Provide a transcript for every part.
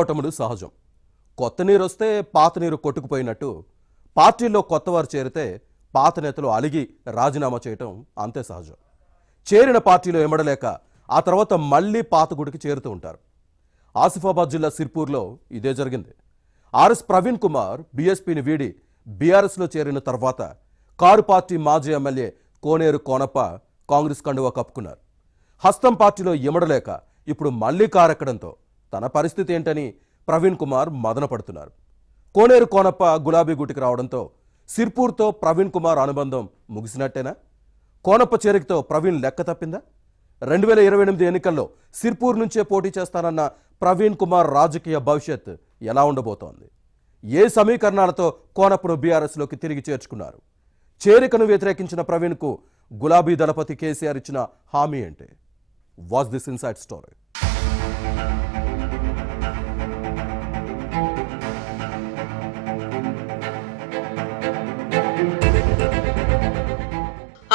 ఓటములు సహజం. కొత్త నీరు వస్తే పాత నీరు కొట్టుకుపోయినట్టు పార్టీల్లో కొత్తవారు చేరితే పాత నేతలు అలిగి రాజీనామా చేయటం అంతే సహజం. చేరిన పార్టీలో ఎమడలేక ఆ తర్వాత మళ్లీ పాత గుడికి చేరుతూ ఉంటారు. ఆసిఫాబాద్ జిల్లా సిర్పూర్లో ఇదే జరిగింది. ఆర్ఎస్ ప్రవీణ్ కుమార్ బీఎస్పీని వీడి బీఆర్ఎస్లో చేరిన తర్వాత కారు పార్టీ మాజీ ఎమ్మెల్యే కోనేరు కోనప్ప కాంగ్రెస్ కండువా కప్పుకున్నారు. హస్తం పార్టీలో ఎమడలేక ఇప్పుడు మళ్లీ కారెక్కడంతో తన పరిస్థితి ఏంటని ప్రవీణ్ కుమార్ మదన పడుతున్నారు. కోనేరు కోనప్ప గులాబీ గుటికి రావడంతో సిర్పూర్తో ప్రవీణ్ కుమార్ అనుబంధం ముగిసినట్టేనా? కోనప్ప చేరికతో ప్రవీణ్ లెక్క తప్పిందా? 2028 ఎన్నికల్లో సిర్పూర్ నుంచే పోటీ చేస్తానన్న ప్రవీణ్ కుమార్ రాజకీయ భవిష్యత్ ఎలా ఉండబోతోంది? ఏ సమీకరణాలతో కోనప్పను బీఆర్ఎస్లోకి తిరిగి చేర్చుకున్నారు? చేరికను వ్యతిరేకించిన ప్రవీణ్కు గులాబీ దళపతి కేసీఆర్ ఇచ్చిన హామీ ఏంటి? Watch this inside story.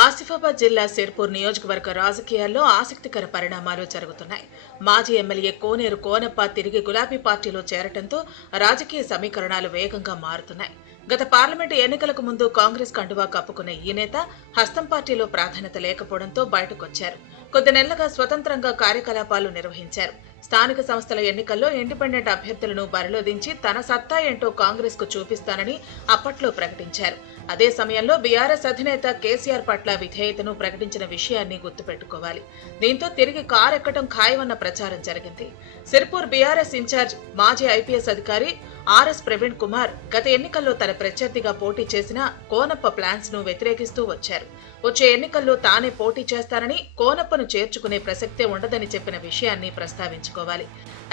Asifabad జిల్లా సిర్పూర్ నియోజకవర్గ రాజకీయాల్లో ఆసక్తికర పరిణామాలు జరుగుతున్నాయి. మాజీ ఎమ్మెల్యే కోనేరు కోనప్ప తిరిగి గులాబీ పార్టీలో చేరటంతో రాజకీయ సమీకరణాలు వేగంగా మారుతున్నాయి. గత పార్లమెంటు ఎన్నికలకు ముందు కాంగ్రెస్ కండువా కప్పుకున్న ఈ నేత హస్తం పార్టీలో ప్రాధాన్యత లేకపోవడంతో బయటకొచ్చారు. కొద్ది నెలలుగా స్వతంత్రంగా కార్యకలాపాలు నిర్వహించారు. స్థానిక సంస్థల ఎన్నికల్లో ఇండిపెండెంట్ అభ్యర్థులను బరిలో దించి తన సత్తా ఏంటో కాంగ్రెస్ కు చూపిస్తానని అప్పట్లో ప్రకటించారు. అదే సమయంలో బీఆర్ఎస్ అధినేత కేసీఆర్ పట్ల విధేయతను ప్రకటించిన విషయాన్ని గుర్తుపెట్టుకోవాలి. దీంతో తిరిగి కారెక్కడం ఖాయమన్న ప్రచారం జరిగింది. సిర్పూర్ బీఆర్ఎస్ ఇన్ఛార్జ్ మాజీ ఐపీఎస్ అధికారి ఆర్ఎస్ ప్రవీణ్ కుమార్ గత ఎన్నికల్లో తన ప్రత్యర్థిగా పోటీ చేసిన కోనప్ప ప్లాన్స్ ను వ్యతిరేకిస్తూ వచ్చారు. వచ్చే ఎన్నికల్లో తానే పోటీ చేస్తానని కోనప్పను చేర్చుకునే ప్రసక్తే ఉండదని చెప్పిన విషయాన్ని ప్రస్తావించుకోవాలి.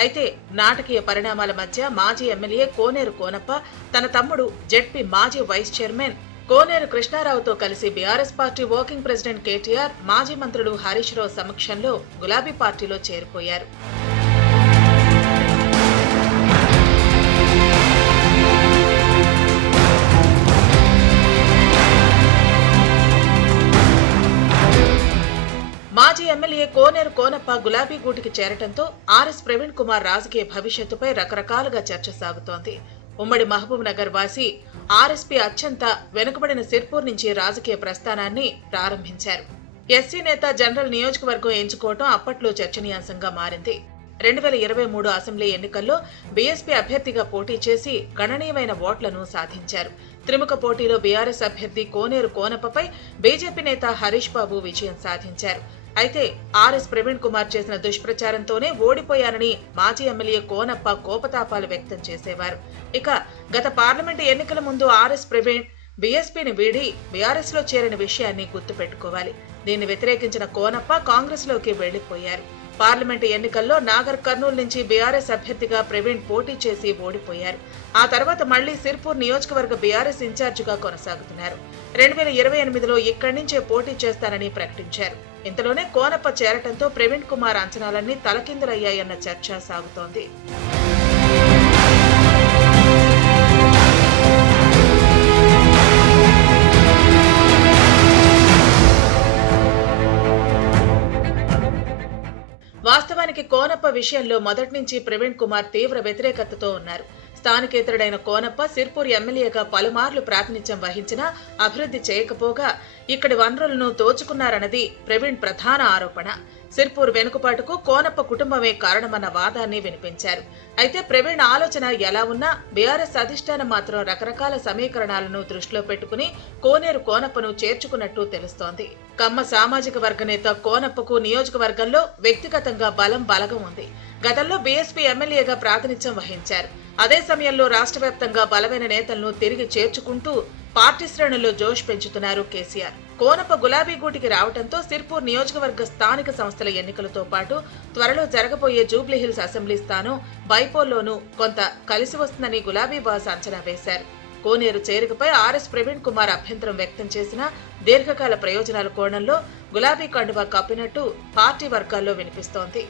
అయితే నాటకీయ పరిణామాల మధ్య మాజీ ఎమ్మెల్యే కోనేరు కోనప్ప తన తమ్ముడు జెడ్పీ మాజీ వైస్ చైర్మన్ కోనేరు కృష్ణారావుతో కలిసి BRS party working president KTR, మాజీ మంత్రులు హరీష్ రావు సమక్షంలో గులాబీ పార్టీలో చేరిపోయారు. మాజీ ఎమ్మెల్యే కోనేరు కోనప్ప గులాబీ గూటికి చేరటంతో ఆర్ఎస్ ప్రవీణ్ కుమార్ రాజకీయ భవిష్యత్తుపై రకరకాలుగా చర్చ సాగుతోంది. ఉమ్మడి మహబూబ్ నగర్ వాసి ఆర్ఎస్పీ అత్యంత వెనుకబడిన సిర్పూర్ నుంచి రాజకీయ ప్రస్థానాన్ని ప్రారంభించారు. ఎస్సీ నేత జనరల్ నియోజకవర్గం ఎంచుకోవటం అప్పట్లో చర్చనీయాంశంగా మారింది. 2023 అసెంబ్లీ ఎన్నికల్లో బీఎస్పీ అభ్యర్థిగా పోటీ చేసి గణనీయమైన ఓట్లను సాధించారు. త్రిముఖ పోటీలో బీఆర్ఎస్ అభ్యర్థి కోనేరు కోనప్పపై బీజేపీ నేత హరీష్ బాబు విజయం సాధించారు. అయితే ఆర్ఎస్ ప్రవీణ్ కుమార్ చేసిన దుష్ప్రచారంతోనే ఓడిపోయానని మాజీ ఎమ్మెల్యే కోనప్ప కోపతాపాలు వ్యక్తం చేసేవారు. ఇక గత పార్లమెంటు ఎన్నికల ముందు ఆర్ఎస్ ప్రవీణ్ బీఎస్పీని వీడి బీఆర్ఎస్ లో చేరిన విషయాన్ని గుర్తుపెట్టుకోవాలి. దీన్ని వ్యతిరేకించిన కోనప్ప కాంగ్రెస్ లోకి వెళ్లిపోయారు. పార్లమెంటు ఎన్నికల్లో నాగర్ కర్నూలు నుంచి బీఆర్ఎస్ అభ్యర్థిగా ప్రవీణ్ పోటీ చేసి ఓడిపోయారు. ఆ తర్వాత మళ్లీ సిర్పూర్ నియోజకవర్గ బీఆర్ఎస్ ఇన్ఛార్జిగా కొనసాగుతున్నారు. 2028లో ఇక్కడి నుంచే పోటీ చేస్తానని ప్రకటించారు. ఇంతలోనే కోనప్ప చేరటంతో ప్రవీణ్ కుమార్ అంచనాలన్నీ తలకిందులయ్యాయన్న చర్చ సాగుతోంది. వాస్తవానికి కోనప్ప విషయంలో మొదటి నుంచి ప్రవీణ్ కుమార్ తీవ్ర వ్యతిరేకతతో ఉన్నారు. స్థానికేతరుడైన కోనప్ప సిర్పూర్ ఎమ్మెల్యేగా పలుమార్లు ప్రాతినిధ్యం వహించినా అభివృద్ధి చేయకపోగా ఇక్కడి వనరులను దోచుకున్నారన్నది ప్రవీణ్ ప్రధాన ఆరోపణ. సిర్పూర్ వెనుకపాటుకు కోనప్ప కుటుంబమే కారణమన్న వాదాన్ని వినిపించారు. అయితే ప్రవీణ్ ఆలోచన ఎలా ఉన్నా బీఆర్ఎస్ అధిష్టానం మాత్రం రకరకాల సమీకరణాలను దృష్టిలో పెట్టుకుని కోనేరు కోనప్పను చేర్చుకున్నట్టు తెలుస్తోంది. కమ్మ సామాజిక వర్గ నేత కోనప్పకు నియోజకవర్గంలో వ్యక్తిగతంగా బలగం ఉంది. గతంలో బీఎస్పీ ఎమ్మెల్యేగా ప్రాతినిధ్యం వహించారు. అదే సమయంలో రాష్ట్ర వ్యాప్తంగా బలమైన నేతలను తిరిగి చేర్చుకుంటూ పార్టీ శ్రేణుల్లో జోష్ పెంచుతున్నారు కేసీఆర్. కోనప్ప గులాబీ గూటికి రావడంతో సిర్పూర్ నియోజకవర్గ స్థానిక సంస్థల ఎన్నికలతో పాటు త్వరలో జరగబోయే జూబ్లీహిల్స్ అసెంబ్లీ స్థానం బైపోల్లోనూ కొంత కలిసి వస్తుందని గులాబీ బాస్ అంచనా వేశారు. కోనేరు చేరికపై ఆర్ఎస్ ప్రవీణ్ కుమార్ అభ్యంతరం వ్యక్తం చేసిన దీర్ఘకాల ప్రయోజనాల కోణంలో గులాబీ కండువా కప్పినట్టు పార్టీ వర్గాల్లో వినిపిస్తోంది.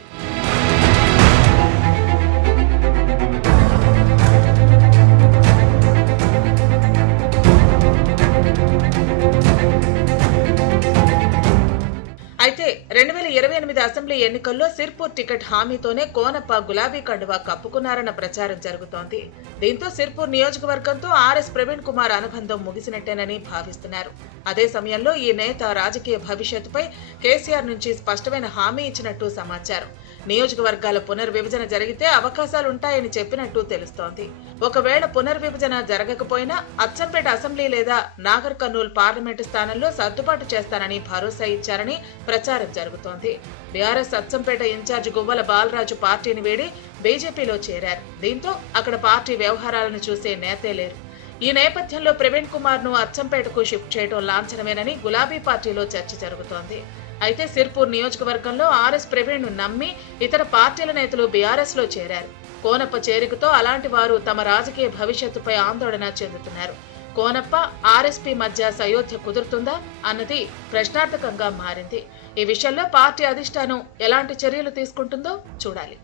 అయితే 2028 28 అసెంబ్లీ ఎన్నికల్లో సిర్పూర్ టికెట్ హామీతోనే కోనప్ప గులాబీ కండువా కప్పుకున్నారన్న ప్రచారం జరుగుతోంది. దీంతో సిర్పూర్ నియోజకవర్గంతో ఆర్ఎస్ ప్రవీణ్ కుమార్ అనుబంధం ముగిసినట్టేనని భావిస్తున్నారు. అదే సమయంలో ఈ నేత రాజకీయ భవిష్యత్తుపై కేసీఆర్ నుంచి స్పష్టమైన హామీ ఇచ్చినట్టు సమాచారం. నియోజకవర్గాల పునర్విభజన జరిగితే అవకాశాలుంటాయని చెప్పినట్టు తెలుస్తోంది. ఒకవేళ పునర్విభజన జరగకపోయినా అచ్చంపేట అసెంబ్లీ లేదా నాగర్ కర్నూల్ పార్లమెంటు స్థానంలో సర్దుబాటు చేస్తానని భరోసా ఇచ్చారని ప్రచారం జరుగుతోంది. బీఆర్ఎస్ అచ్చంపేట ఇన్ఛార్జ్ గువ్వల బాలరాజు పార్టీని వీడి బీజేపీలో చేరారు. దీంతో అక్కడ పార్టీ వ్యవహారాలను చూసే నేతే లేరు. ఈ నేపథ్యంలో ప్రవీణ్ కుమార్ ను అచ్చంపేటకు షిఫ్ట్ చేయడం లాంఛనమేనని గులాబీ పార్టీలో చర్చ జరుగుతోంది. అయితే సిర్పూర్ నియోజకవర్గంలో ఆర్ఎస్ ప్రవీణ్ ను నమ్మి ఇతర పార్టీల నేతలు బీఆర్ఎస్ లో చేరారు. కోనప్ప చేరికతో అలాంటి వారు తమ రాజకీయ భవిష్యత్తుపై ఆందోళన చెందుతున్నారు. కోనప్ప ఆర్ఎస్పీ మధ్య సయోధ్య కుదురుతుందా అన్నది ప్రశ్నార్థకంగా మారింది. ఈ విషయంలో పార్టీ అధిష్టానం ఎలాంటి చర్యలు తీసుకుంటుందో చూడాలి.